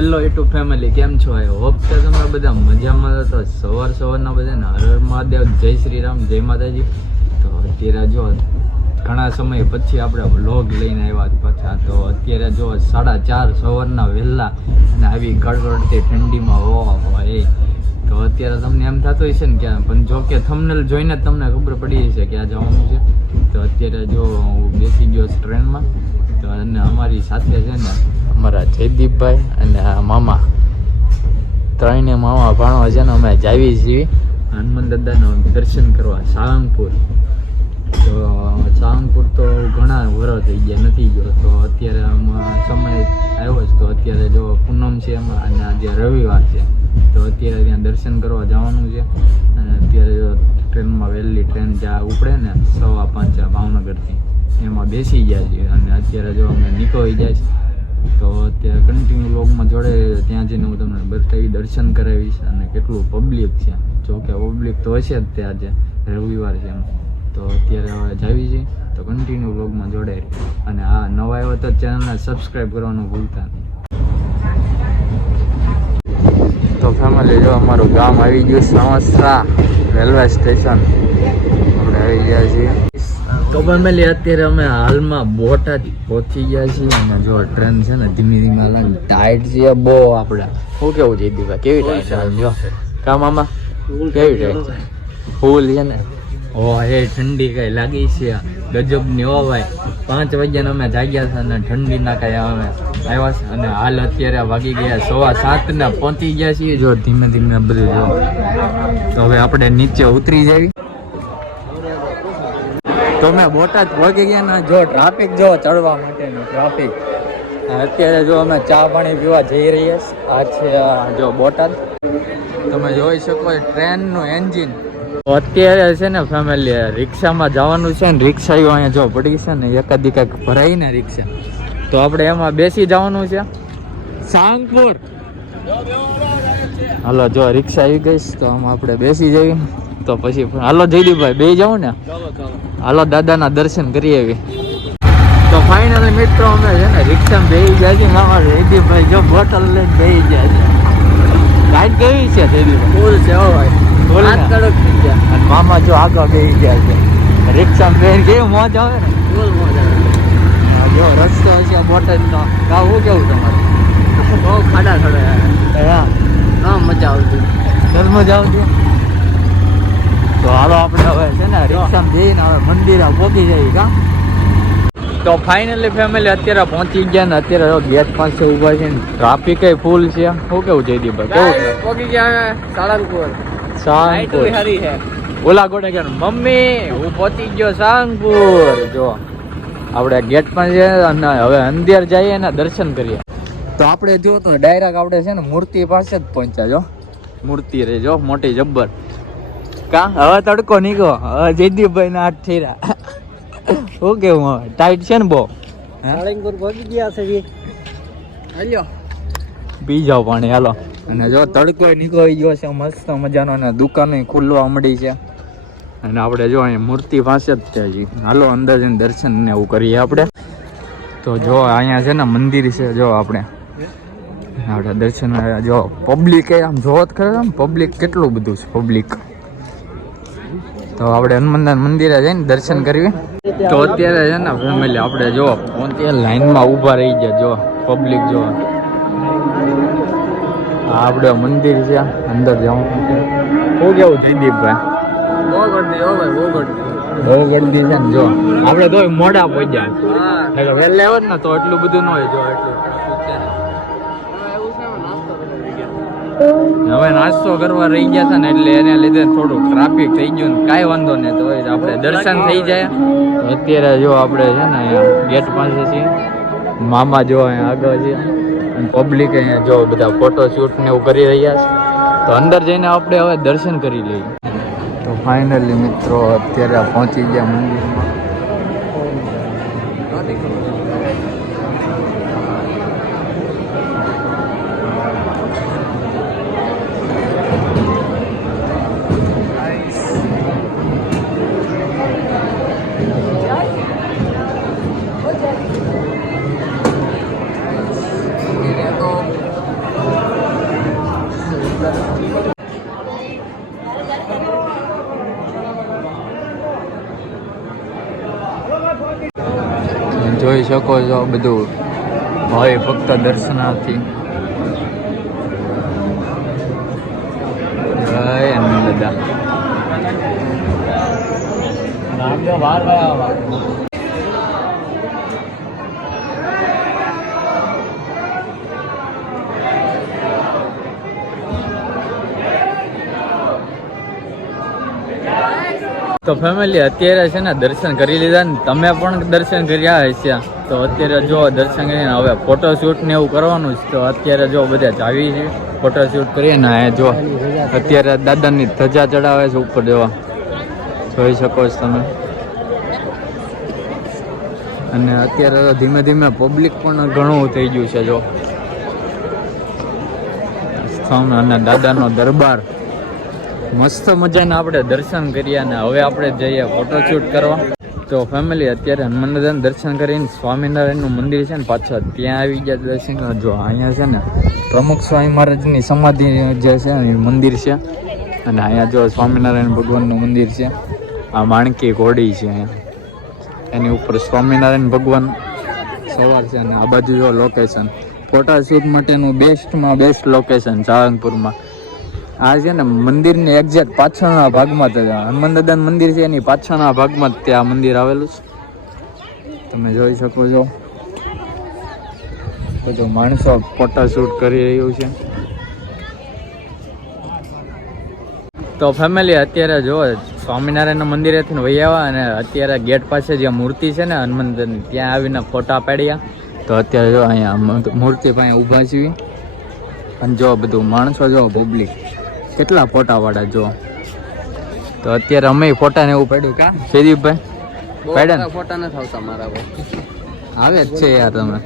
Hello YouTube family, કેમ છો? I hope કે તમે બધા મજામાં તો સવારના બધાને હર હર મહાદેવ, જય શ્રી રામ, જય માતાજી. તો અત્યારે જો ઘણા સમય પછી આપણે વ્લોગ લઈને આવ્યા પાછા. તો અત્યારે જો 4:30 સવારના વહેલા અને આવી કડકડતી ઠંડીમાં હોય તો અત્યારે તમને એમ થતું હશે ને કે, પણ જો કે થંબનેલ જોઈને જ તમને ખબર પડી જશે કે આ જવાનું છે. તો અત્યારે જો હું બેસી ગયો ટ્રેનમાં. તો અને અમારી સાથે છે ને અમારા જયદીપભાઈ અને મામા, ત્રણેય મામા ભાણવા છે ને અમે જાવી છીએ હનુમાન દાદાના દર્શન કરવા સાળંગપુર. તો સાળંગપુર તો ઘણા વર્ષ થઈ ગયા નથી ગયો. તો અત્યારે સમય આવ્યો છે. તો અત્યારે જો પૂનમ છે એમાં અને આજે રવિવાર છે. તો અત્યારે ત્યાં દર્શન કરવા જવાનું છે. અને અત્યારે જો ટ્રેનમાં વહેલી ટ્રેન જ્યાં ઉપડે ને 5:15 ભાવનગરથી, એમાં બેસી ગયા છીએ. અને અત્યારે જો અમે નીકળી જાય છે. તો અત્યારે કન્ટિન્યુ વ્લોગમાં જોડે ત્યાં જઈને હું તમને બતાવી, દર્શન કરાવીશ. અને કેટલું પબ્લિક છે, જો કે પબ્લિક તો હશે જ ત્યાં, જે રવિવાર છે એમ. તો અત્યારે હવે જાવી છે. તો કન્ટિન્યુ વ્લોગમાં જોડાય. અને આ નવા આવ્યો તો ચેનલને સબસ્ક્રાઈબ કરવાનું ભૂલતા નહીં. તો ફેમિલી જો અમારું ગામ આવી ગયું, સાવસરા રેલવે સ્ટેશન આપણે આવી ગયા છીએ. તો ફેમિલી અત્યારે અમે હાલમાં બોટાદ પહોંચી ગયા છીએ. અને જો ટ્રેન છે ને ધીમે ધીમે હાલે, ટાઈટ છે બહુ. આપણે શું કેવું છે દીપા, કેવી ટાઈટ જો કામ આમાં કેવી ટાઈટ ફૂલ છે ને? ઓ એ ઠંડી કઈ લાગી છે ગજબની. હો ભાઈ 5 વાગ્યાને અમે જાગ્યા હતા અને ઠંડીના કઈ અમે આવ્યા છે. અને હાલ અત્યારે વાગી ગયા 7:15 ને પહોંચી ગયા છીએ. જો ધીમે ધીમે બધું જો. તો હવે આપણે નીચે ઉતરી જઈએ. તો મેં બોટાદ પહોંચી ગયા ને જો ટ્રાફિક જો ચડવા માટેનું ટ્રાફિક. અત્યારે જો અમે ચા પાણી પીવા જઈ રહ્યા છીએ. આ છે જો બોટાદ, તમે જોઈ શકો ટ્રેનનું એન્જિન. અત્યારે છે ને ફેમિલી રિક્ષામાં જવાનું છે ને, રિક્ષાઓ અહીંયા જો પડી છે ને એકાદી કંઈક ભરાઈ ને રિક્ષા. તો આપણે એમાં બેસી જવાનું છે સાળંગપુર. હાલો જો રિક્ષા આવી ગઈ તો આમાં આપણે બેસી જઈએ. તો પછી હાલો જયદીપભાઈ બે જાઉં ને, હાલો દાદાના દર્શન કરી આવી. તો ફાઇનલી મિત્રો અમે છે ને રિક્ષામાં બેસી ગયા છીએ. મામા જયદીપભાઈ જો બોટલ લઈને બેસી ગયા છે. ગાઈડ કેવી છે જયદીપભાઈ? ફૂલ છે હો ભાઈ, હાથ કડક થઈ ગયા. અને મામા જો આગળ બેસી ગયા છે રિક્ષામાં બેસી. કેવી મોજ આવે ને, ફૂલ મોજ આવે. જો રસ્તો છે બોટાદનો. કાં હું કેવું તમારે? બહુ ખાડા ખડા હા, મજા આવતી, મજા આવતી. તો હાલો આપણે હવે છે ને રિક્ષામાં જઈને હવે મંદિરે પહોંચી જઈએ. કા તો ફાઇનલી ફેમિલી અત્યારે પહોંચી ગયા ને અત્યારે ગેટ પાસે ઊભા છે ને ટ્રાફિક ફૂલ છે. શું કેવું જયદીપભાઈ, કેવું પહોંચી ગયા સાળંગપુર? સાળંગપુર ઓલા ગોડે કે મમ્મી હું પહોંચી ગયો સાળંગપુર. જો આપણે ગેટ પણ છે અને હવે અંદર જઈએ ને દર્શન કરીએ. તો આપણે જો તો ડાયરેક્ટ આપણે છે ને મૂર્તિ પાસે જ પહોંચ્યા. જો મૂર્તિ રે જો મોટી જબ્બર. કા હવે તડકો નીકળો, હવે જયદીપભાઈ ના હાથ થઈ રહ્યા. શું કેવું હવે ટાઈટ છે ને બહુ? સાળંગપુર પહોંચી ગયા છે. હાલો પી જાઓ પાણી હાલો. અને જો તડકો નીકળી ગયો છે મસ્ત મજાનો, અને દુકાનો ખુલવા મળી છે. અને આપણે જો અહીંયા મૂર્તિ પાસે જ છે. હાલો અંદર જઈને દર્શન ને એવું કરીએ આપણે. તો જો અહીંયા છે ને મંદિર છે. જો આપણે દર્શન જો પબ્લિક આમ જોવો જ ખરે, પબ્લિક કેટલું બધું છે પબ્લિક. તો આપણે હનુમાનદાન મંદિરે જઈને દર્શન કરવી. તો અત્યારે છે ને ફેમિલી આપણે જો પહોંચીએ, લાઈનમાં ઊભા રહી ગયા. જો પબ્લિક જો આપણે મંદિર છે, અંદર જવાનું છે. શું કેવું જયદીપભાઈ? બહુ ગરદી હો ભાઈ, બહુ ગરદી છે ને. જો આપણે તો મોડા પહોંચ્યા વહેલા આવે ને તો એટલું બધું ન હોય. જો એટલું હવે નાસ્તો કરવા રહી ગયા હતા ને એટલે એને લીધે થોડું ટ્રાફિક થઈ ગયું ને કાંઈ વાંધો નહીં. તો આપણે દર્શન થઈ જાય. તો અત્યારે જો આપણે છે ને ગેટ પાસે છીએ. મામા જો અહીંયા આગળ છે અને પબ્લિક અહીંયા જો બધા ફોટો શૂટ ને એવું કરી રહ્યા છે. તો અંદર જઈને આપણે હવે દર્શન કરી લઈએ. તો ફાઇનલી મિત્રો અત્યારે પહોંચી ગયા મંદિરમાં. જોઈ શકો છો બધું હોય ફક્ત દર્શનાર્થી. જય હનુમાન દાદા. તો ફેમિલી અત્યારે છે ને દર્શન કરી લીધા ને તમે પણ દર્શન કર્યા હશે તો અત્યારે જો દર્શન કરીને હવે ફોટોશૂટ ને એવું કરવાનું છે. તો અત્યારે જો બધા જાવી છે ફોટોશૂટ કરીએ ને જો અત્યારે દાદાની ધજા ચડાવે છે ઉપર જોવા જોઈ શકો છો તમે. અને અત્યારે તો ધીમે ધીમે પબ્લિક પણ ઘણું થઈ ગયું છે જો. અને દાદાનો દરબાર મસ્ત મજાના આપણે દર્શન કર્યા ને હવે આપણે જઈએ ફોટોશૂટ કરવા. તો ફેમિલી અત્યારે હનુમાન દાદાના દર્શન કરીને સ્વામિનારાયણનું મંદિર છે ને પાછળ ત્યાં આવી ગયા દર્શન. જો અહીંયા છે ને પ્રમુખ સ્વામી મહારાજની સમાધિ જે છે ને મંદિર છે. અને અહીંયા જો સ્વામિનારાયણ ભગવાનનું મંદિર છે. આ માણકી ઘોડી છે અહીંયા એની ઉપર સ્વામિનારાયણ ભગવાન સવાર છે. અને આ બાજુ જો લોકેશન ફોટોશૂટ માટેનું બેસ્ટમાં બેસ્ટ લોકેશન સાળંગપુરમાં. આ છે ને મંદિરની એક્ઝેક્ટ પાછળના ભાગમાં હનુમાન દાદાનું મંદિર છે એની પાછળના ભાગમાં ત્યાં મંદિર આવેલું છે. તમે જોઈ શકો છો બધું માણસો ફોટોશૂટ કરી રહ્યું છે. તો ફેમિલી અત્યારે જો સ્વામિનારાયણના મંદિરેથી વહી આવ્યા અને અત્યારે ગેટ પાસે જે મૂર્તિ છે ને હનુમાન દાદાની ત્યાં આવીને ફોટા પાડ્યા. તો અત્યારે જો અહીંયા મૂર્તિ પાસે ઊભા છીએ અને જો બધું માણસો જો પબ્લિક કેટલા ફોટા પાડે જો. તો અત્યારે અમે ફોટા ને એવું પાડ્યું કા શેદીપભાઈ પાડ્યા ને ફોટા નથી આવતા મારા આવે જ છે યાર. તમે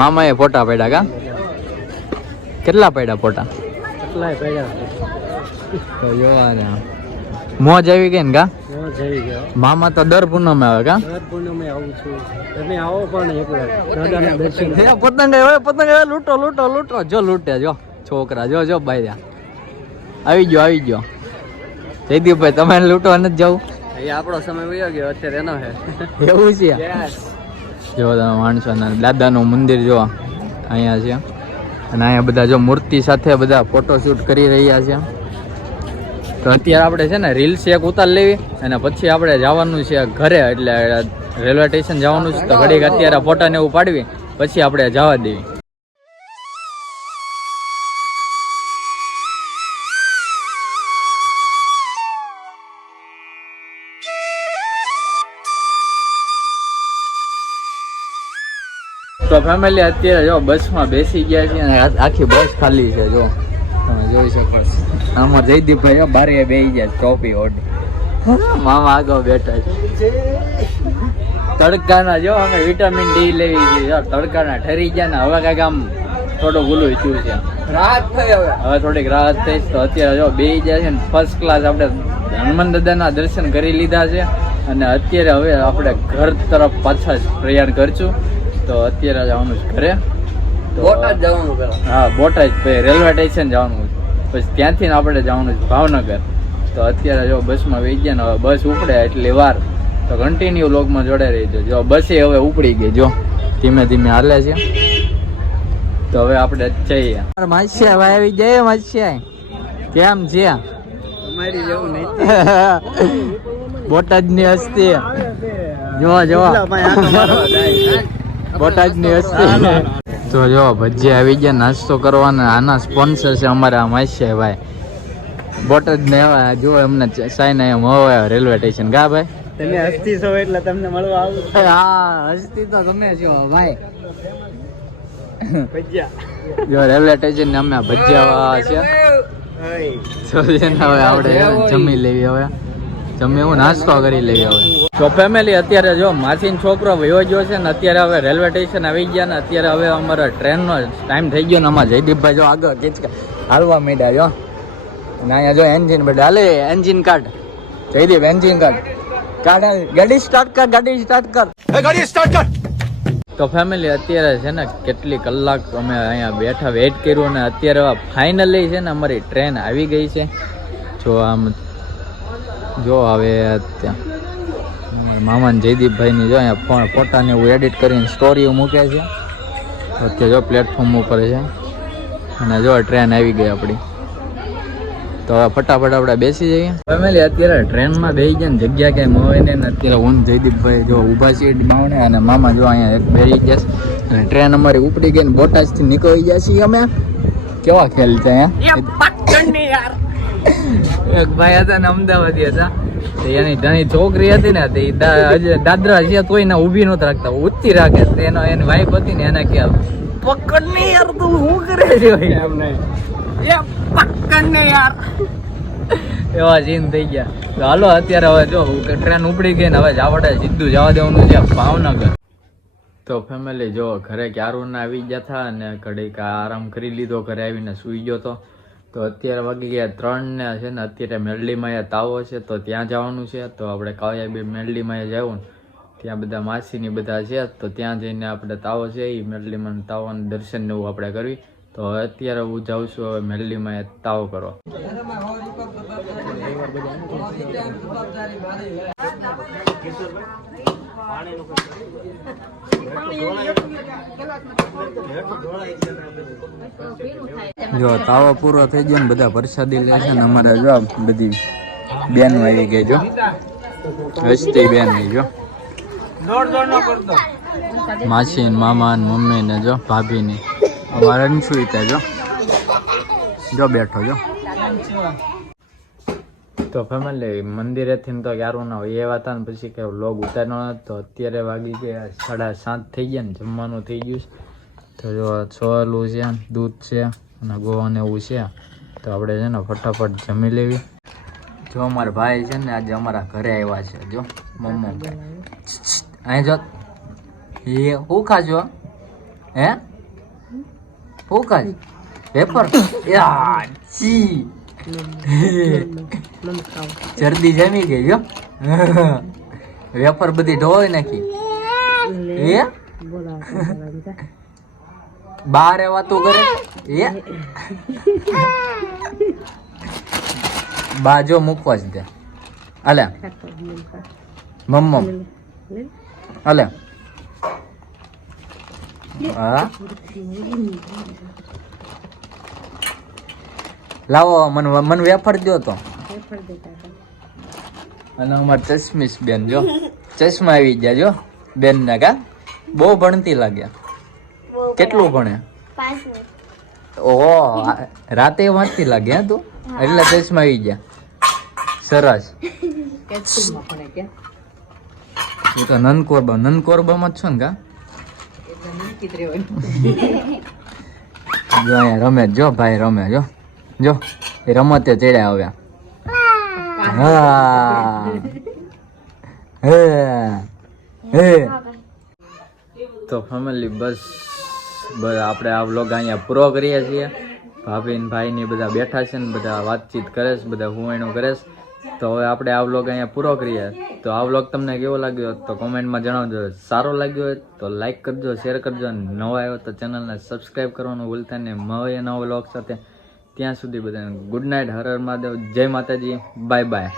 મામાએ ફોટા પાડ્યા કા કેટલા પાડ્યા ફોટા કેટલાય પાડ્યા. તો જોવાને મોજ આવી ગઈ ને કા મોજ આવી ગયો. મામા તો દર પૂનમે આવે કા દર પૂનમે આવું છું. તમે આવો પણ એકવાર દાદાના દર્શન. પતંગ આવે પતંગ આવે લૂંટો લૂંટો લૂંટો જો લૂંટે જો છોકરા જો જો ભાઈ આવી ગયો આવી ગયો. જયદીપભાઈ તમે લૂંટવા નથી જવું એ આપણો સમય વયો ગયો અત્યારે એનો છે એવું છે. જો માણસો દાદાનું મંદિર જો અહીંયા છે અને અહીંયા બધા જો મૂર્તિ સાથે બધા ફોટોશૂટ કરી રહ્યા છે. તો અત્યારે આપણે છે ને રીલ્સ એક ઉતાર લેવી અને પછી આપણે જવાનું છે ઘરે એટલે રેલવે સ્ટેશન જવાનું છે. તો ઘડીક અત્યારે ફોટા ને એવું પાડવી પછી આપણે જવા દેવી. તો ફેમિલી અત્યારે જો બસમાં બેસી ગયા છે અને આખી બસ ખાલી છે જો તમે જોઈ શકો છો. આમાં જયદીપભાઈ બારે બેસી ગયા ટોપી ઓઢી મામા આગળ બેઠા છે. તડકાના જો અમે વિટામિન ડી લેવી છે તડકાના ઠરી ગયા ને હવે કાંઈક આમ થોડું ગુલું થયું છે રાહત થઈ હવે થોડીક રાહત થઈ. તો અત્યારે જો બેસી ગયા છે ને ફર્સ્ટ ક્લાસ આપણે હનુમાન દાદાના દર્શન કરી લીધા છે અને અત્યારે હવે આપણે ઘર તરફ પાછા પ્રયાણ કરશું. તો અત્યારે જવાનું છે ઘરે બોટાદ જવાનું હા બોટાદ પછી રેલવે સ્ટેશન જવાનું છે પછી ત્યાંથી આપણે જવાનું છે ભાવનગર. તો અત્યારે જો બસમાં વહી ગયા ને હવે બસ ઉપડે એટલી વાર તો કન્ટિન્યુ લોગમાં જોડાઈ રહીજો. જો બસે હવે ઉપડી ગઈ જો ધીમે ધીમે હાલે છે. તો હવે આપણે જઈએ. માસિયા ભાઈ આવી જાય માસિયા કેમ છે તમારી જેવું નહીં બોટાદની હસ્તી જોવા જોવા બોટાદની હસ્તી. તો જો ભજીયા આવી ગયા નાસ્તો કરવાના આના સ્પોન્સર છે અમારા માસિયા ભાઈ બોટાદ ને આવ્યા જો એમને સાઈન એમ હોય રેલવે સ્ટેશન ગા ભાઈ તમે હસ્તી છો એટલે તમને મળવા આવું. હા હસ્તી તો તમે છો ભાઈ. ભજીયા જો રેલવે સ્ટેશન ને અમે ભજીયા છે તો હવે આપણે જમી લેવી હવે જમી એવું નાસ્તો કરી લઈએ હવે. તો ફેમિલી અત્યારે જો માસીનો છોકરો વયો ગયો છે ને અત્યારે હવે રેલવે સ્ટેશન આવી ગયા ને અત્યારે હવે અમારા ટ્રેનનો ટાઈમ થઈ ગયો ને અમારા જયદીપભાઈ જો આગળ ખીચકા હાલવા માંડ્યા જો અને અહીંયા જો એન્જિન બેઠા હાલે એન્જિન કાઢ જયદીપ એન્જિન કાઢ ગાડી સ્ટાર્ટ કર ગાડી સ્ટાર્ટ કર ગાડી સ્ટાર્ટ કર. તો ફેમિલી અત્યારે છે ને કેટલી કલાક અમે અહીંયા બેઠા વેઇટ કર્યું અને અત્યારે ફાઇનલી છે ને અમારી ટ્રેન આવી ગઈ છે. જો આમ જો હવે ત્યાં મામા ને જયદીપભાઈની જો અહીંયા ફોટાને એવું એડિટ કરીને સ્ટોરીઓ મૂકે છે. અત્યારે જો પ્લેટફોર્મ ઉપર છે અને જો ટ્રેન આવી ગઈ આપણી. તો હવે ફટાફટ આપણે બેસી જઈએ ફેમિલી. અત્યારે ટ્રેનમાં બેસી ગયા ને જગ્યા ક્યાંય મળે ને અત્યારે હું જયદીપભાઈ જો ઊભા સીટમાં ને અને મામા જો અહીંયા એક બેસી ગયા અને ટ્રેન અમારી ઉપડી ગઈ ને બોટાદથી નીકળી ગયા છીએ અમે. કેવા ખેલ છે અહીંયા. એક ભાઈ હતા ને અમદાવાદી હતા, એની ઘણી છોકરી હતી ને દાદરા છે તોય ને ઊભી નહોતા રાખતા, ઊંચી રાખે. એનો એની વાઈફ હતી ને એને કે પકડ ને યાર તું શું કરે છે એમ નહીં પકડ ને યાર. એવા સીન થઈ ગયા. હાલો અત્યારે હવે જો ટ્રેન ઉપડી ગઈ ને હવે આપણે સીધું જવા દેવાનું છે ભાવનગર. તો ફેમિલી જો ઘરે ક્યારું ના આવી ગયા હતા અને ઘડીક આરામ કરી લીધો, ઘરે આવીને સૂઈ ગયો તો અત્યારે વાગી ગયા 3 ને છે ને અત્યારે મેરડીમાં તાવો છે તો ત્યાં જવાનું છે. તો આપણે કાવ્યાબી મેરડીમાં જવું, ત્યાં બધા માસીની બધા છે તો ત્યાં જઈને આપણે તાવો છે એ મેરડીમાં તાવોનું દર્શન ને એવું આપણે કરવી. તો અત્યારે હું જાઉં છું હવે મેરડીમાં તાવો કરવા. જો તાવો પૂરો થઈ ગયો ને બધા પ્રસાદી લે છે ને અમારે જો બધી બેન આવી ગઈ જો હસતી બેન ની જો માસી ને મામા ને મમ્મી ને જો ભાભી ની અમારે સુઈતા જો બેઠો જો. તો ફેમિલી મંદિરેથી તો ક્યારું ના હોય એવા હતા ને પછી કે લોગ ઉતારનો તો અત્યારે વાગી ગયા 7:30 થઈ ગયા ને જમવાનું થઈ ગયું છે. તો જો છોલું છે, દૂધ છે અને ગોવા ને એવું છે. તો આપણે છે ને ફટાફટ જમી લેવી. જો અમારા ભાઈ છે ને આજે અમારા ઘરે આવ્યા છે જો મમ્મો અહીં જો એ શું ખાજો હે શું ખાજ પેપર જલ્દી જમી ગઈ જો વેફર બધી ઢોળી નાખી એ બાર વાતું કરે એ બાજો મૂકવા જ દે અલે મમ્મ અલે હા લાવો મને વેફર દો તો. અને અમારે ચશ્મીશ બેન જો ચશ્મા આવી ગયા જો બેન ના કા બહુ ભણતી લાગ્યા. કેટલું ભણે? 5 મિનિટ. ઓહો રાતે વાંચતી લાગે હે તું એટલે ચશ્મા આવી ગયા. સરસ. એ તો નનકોરબામાં જ છો ને કા જો અહીંયા રમે જો ભાઈ રમે જો જો એ રમતે ચડ્યા આવ્યા. હા તો ફેમિલી બસ આપણે આ વ્લોગ અહીંયા પૂરો કરીએ છીએ. ભાભી ને ભાઈ ને બધા બેઠા છે ને બધા વાતચીત કરે છે, બધા હુવાણું કરે છે. તો હવે આપણે આ વ્લોગ અહીંયા પૂરો કરીએ. તો આ વ્લોગ તમને કેવો લાગ્યો તો કોમેન્ટમાં જણાવજો. સારો લાગ્યો હોય તો લાઈક કરજો, શેર કરજો અને નવા આવ્યો તો ચેનલને સબસ્ક્રાઈબ કરવાનું ભૂલતા નહીં. મળીએ નવા વ્લોગ સાથે. ત્યાં સુધી બધાને ગુડ નાઇટ, હર હર મહાદેવ, જય માતાજી, બાય બાય.